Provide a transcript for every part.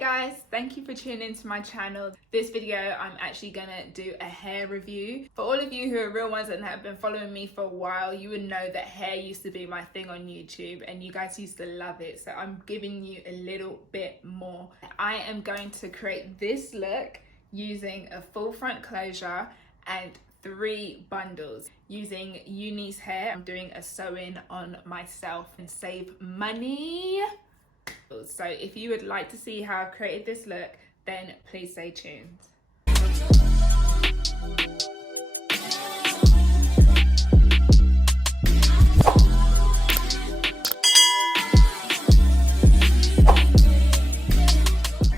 guys, thank you for tuning into my channel. This video I'm actually gonna do a hair review. For all of you who are real ones and have been following me for a while, you would know that hair used to be my thing on YouTube and you guys used to love it, so I'm giving you a little bit more. I am going to create this look using a full front closure and 3 bundles using Unice Hair. I'm doing a sew-in on myself and save money. So if you would like to see how I've created this look, then please stay tuned.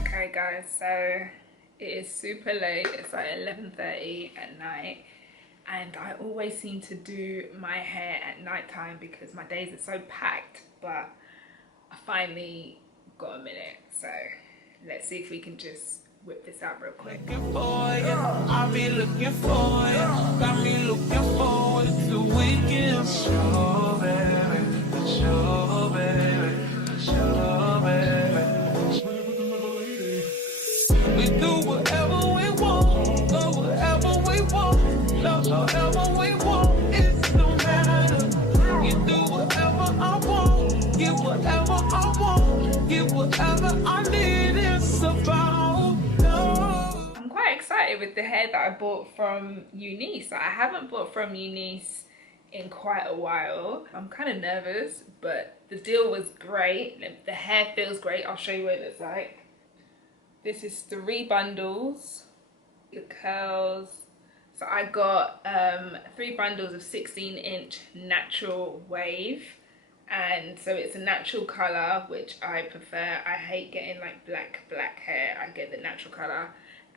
Okay guys, so it is super late. It's like 11:30 at night and I always seem to do my hair at night time because my days are so packed, but I finally got a minute, so let's see if we can just whip this out real quick. I'll be looking for you, got me looking forward to the weekend. Show, baby, show, baby, show, baby. We do whatever we want, love whatever we want, love whatever we want. It don't matter. You do whatever I want, get whatever I want, get whatever I need. It's about love. I'm quite excited with the hair that I bought from Unice. I haven't bought from Unice in quite a while. I'm kind of nervous, but the deal was great. The hair feels great. I'll show you what it looks like. This is 3 bundles. The curls. So I got 3 bundles of 16-inch natural wave, and so it's a natural color, which I prefer. I hate getting like black hair. I get the natural color,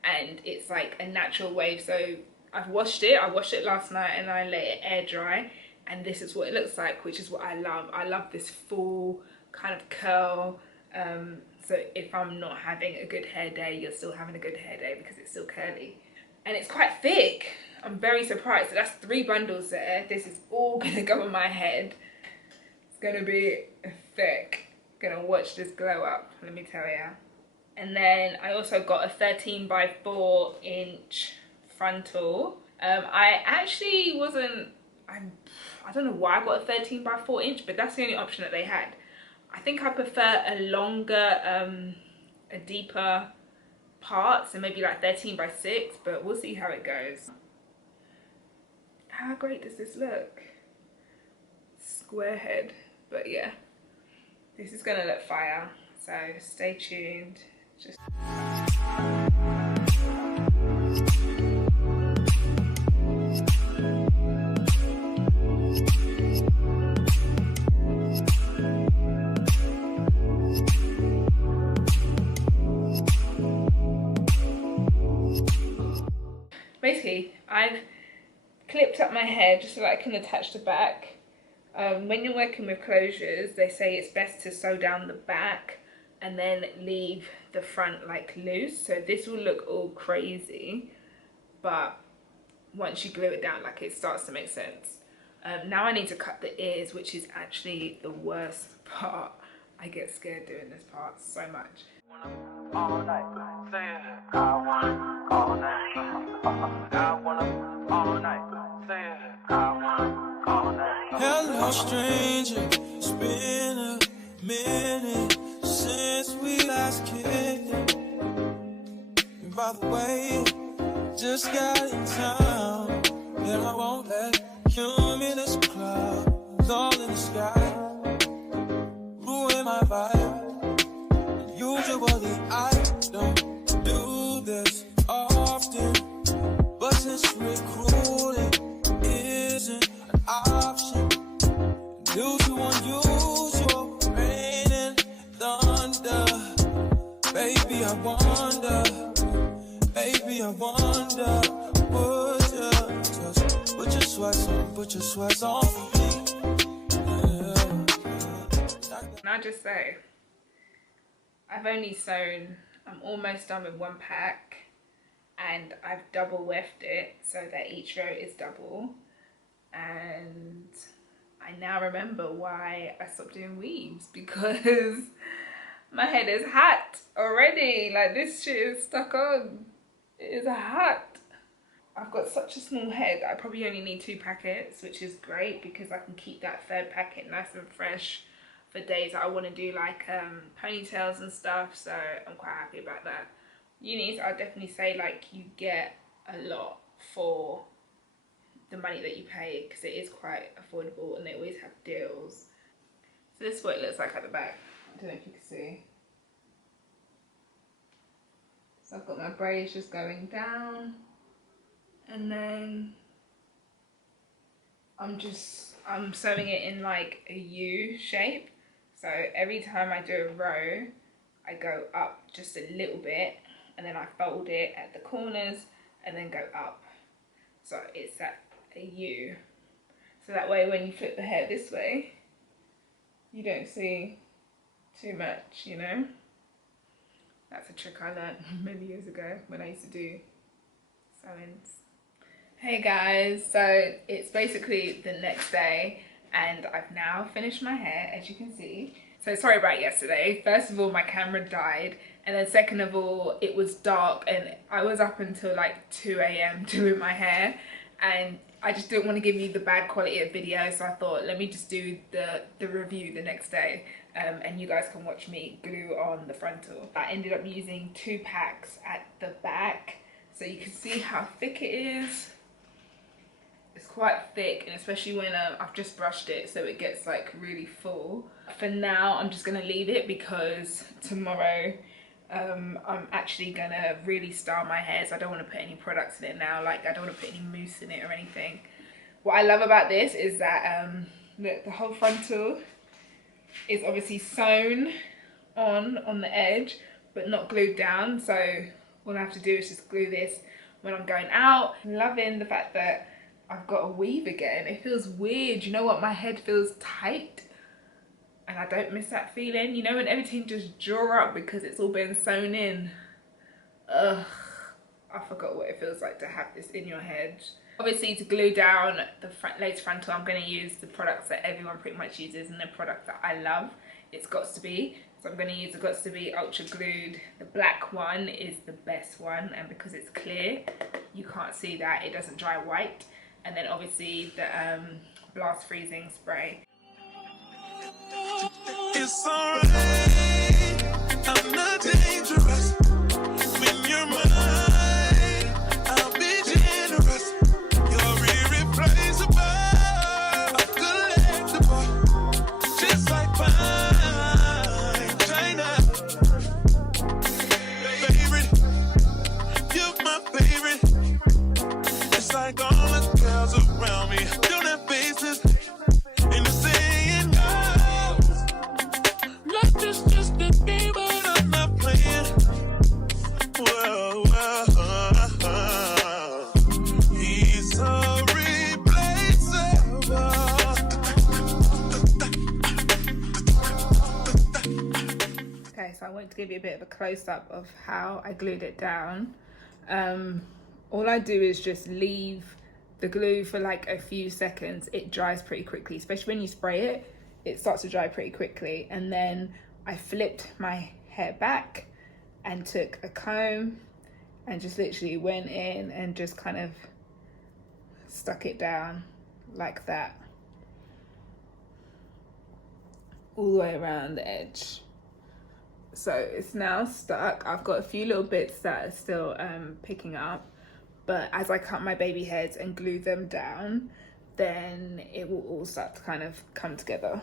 and it's like a natural wave. So I've washed it. I washed it last night and I let it air dry, and this is what it looks like, which is what I love. I love this full kind of curl. So if I'm not having a good hair day, you're still having a good hair day because it's still curly. And it's quite thick. I'm very surprised. So that's 3 bundles there. This is all gonna go on my head. It's gonna be thick. Gonna watch this glow up, let me tell ya. And then I also got a 13 by 4 inch frontal. I actually wasn't, I don't know why I got a 13 by 4 inch, but that's the only option that they had. I think I prefer a longer, a deeper part, so maybe like 13 by 6, but we'll see how it goes. How great does this look? Square head, but yeah, this is gonna look fire, so stay tuned. Just basically, I've clipped up my hair just so that I can attach the back. When you're working with closures, they say it's best to sew down the back and then leave the front like loose. So this will look all crazy, but once you glue it down, like, it starts to make sense. Now I need to cut the ears, which is actually the worst part. I get scared doing this part so much. All night, say it. I want all night. I want all night. Say it. I want all night. Hello, stranger. It's been a minute since we last kicked. And by the way, just got in town, and I won't let cumulus clouds all in the sky ruin my vibe. Usually I don't do this often, but since recruiting isn't an option due to unusual rain and thunder, baby I wonder, would you just put your sweats on for me? Can I just say, I've only sewn, I'm almost done with 1 pack, and I've double weft it so that each row is double, and I now remember why I stopped doing weaves, because My head is hot already. Like, this shit is stuck on. It is hot. I've got such a small head that I probably only need 2 packets, which is great because I can keep that 3rd packet nice and fresh for days that I want to do like ponytails and stuff. So I'm quite happy about that. Unice, I'd definitely say like you get a lot for the money that you pay because it is quite affordable and they always have deals. So this is what it looks like at the back. I don't know if you can see. So I've got my braids just going down. And then I'm sewing it in like a U shape. So every time I do a row, I go up just a little bit and then I fold it at the corners and then go up. So it's at a U. So that way when you flip the hair this way, you don't see too much, you know? That's a trick I learned many years ago when I used to do sewings. Hey guys, so it's basically the next day and I've now finished my hair, as you can see. So sorry about yesterday. First of all, my camera died, and then second of all, it was dark and I was up until like 2 AM doing my hair, and I just didn't want to give you the bad quality of video, so I thought let me just do the review the next day, and you guys can watch me glue on the frontal. I ended up using 2 packs at the back, so you can see how thick it is. It's quite thick, and especially when I've just brushed it, so it gets like really full. For now, I'm just gonna leave it because tomorrow I'm actually gonna really style my hair, so I don't want to put any products in it now. Like, I don't want to put any mousse in it or anything. What I love about this is that the whole frontal is obviously sewn on the edge, but not glued down. So all I have to do is just glue this when I'm going out. Loving the fact that I've got a weave again. It feels weird. You know what? My head feels tight and I don't miss that feeling. You know when everything just draw up because it's all been sewn in? Ugh, I forgot what it feels like to have this in your head. Obviously, to glue down the lace frontal, I'm going to use the products that everyone pretty much uses and the product that I love. It's Got to Be. So I'm going to use the Got to Be Ultra Glued. The black one is the best one, and because it's clear, you can't see that. It doesn't dry white. And then obviously the blast freezing spray. It's alright, I'm not dangerous. When you're mine, I'll be generous. You're irreplaceable, collectible, just like fine China. Favorite, you're my favorite. It's like all the girls around me don't have faces, and they're saying no. Life is just a game, but I'm not playing. Whoa, whoa, he's so replaceable. Okay, so I want to give you a bit of a close-up of how I glued it down. All I do is just leave the glue for like a few seconds. It dries pretty quickly, especially when you spray it. It starts to dry pretty quickly. And then I flipped my hair back and took a comb and just literally went in and just kind of stuck it down like that, all the way around the edge. So it's now stuck. I've got a few little bits that are still picking up, but as I cut my baby hairs and glue them down, then it will all start to kind of come together.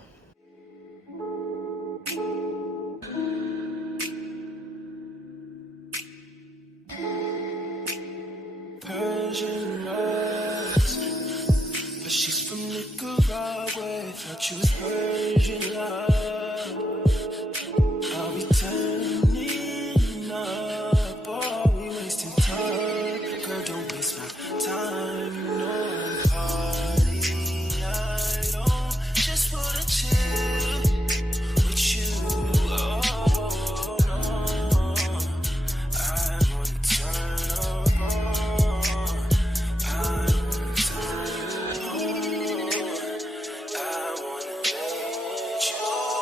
Persian rose, but she's from Nicaragua. Thought you was Persian love. Are we turning up? Are we wasting time? Girl, don't waste my time. No party. I don't just wanna chill with you. Oh no, I wanna turn up on. I wanna turn on. I wanna let you.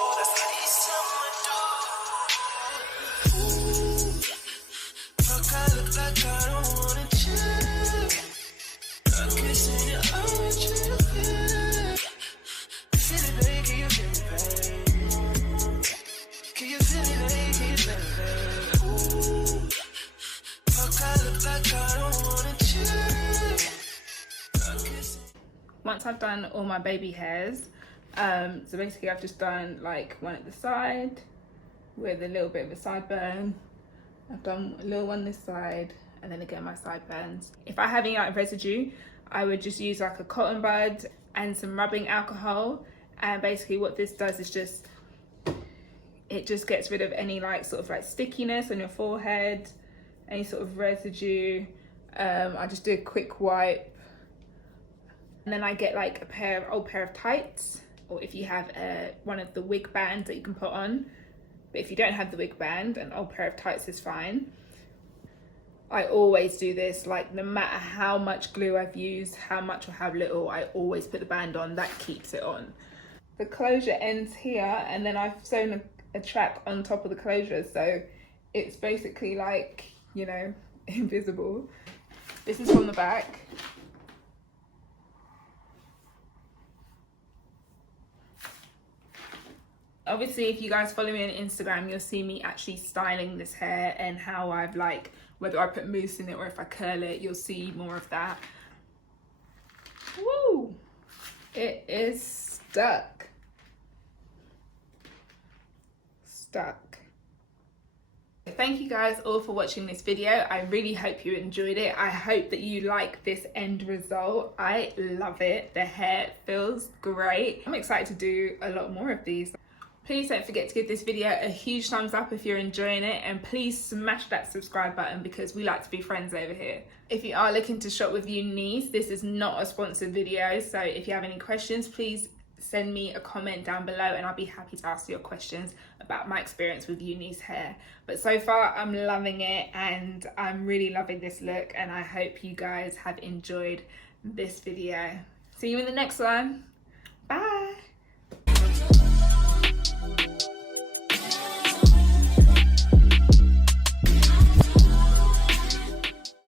once I've done all my baby hairs, so basically I've just done like one at the side with a little bit of a sideburn. I've done a little one this side, and then again my sideburns. If I have any like residue, I would just use like a cotton bud and some rubbing alcohol, and basically what this does is just, it just gets rid of any like sort of like stickiness on your forehead, any sort of residue. I just do a quick wipe, and then I get like old pair of tights, or if you have one of the wig bands that you can put on. But if you don't have the wig band, an old pair of tights is fine. I always do this, like no matter how much glue I've used, how much or how little, I always put the band on. That keeps it on. The closure ends here, and then I've sewn a track on top of the closure, so it's basically like, you know, invisible. This is from the back. Obviously, if you guys follow me on Instagram, you'll see me actually styling this hair and how I've like, whether I put mousse in it or if I curl it, you'll see more of that. Woo! It is stuck. Thank you guys all for watching this video. I really hope you enjoyed it. I hope that you like this end result. I love it. The hair feels great. I'm excited to do a lot more of these. Please don't forget to give this video a huge thumbs up if you're enjoying it, and please smash that subscribe button because we like to be friends over here. If you are looking to shop with Unice, this is not a sponsored video, so if you have any questions, please send me a comment down below and I'll be happy to answer your questions about my experience with Unice Hair. But so far I'm loving it, and I'm really loving this look, and I hope you guys have enjoyed this video. See you in the next one.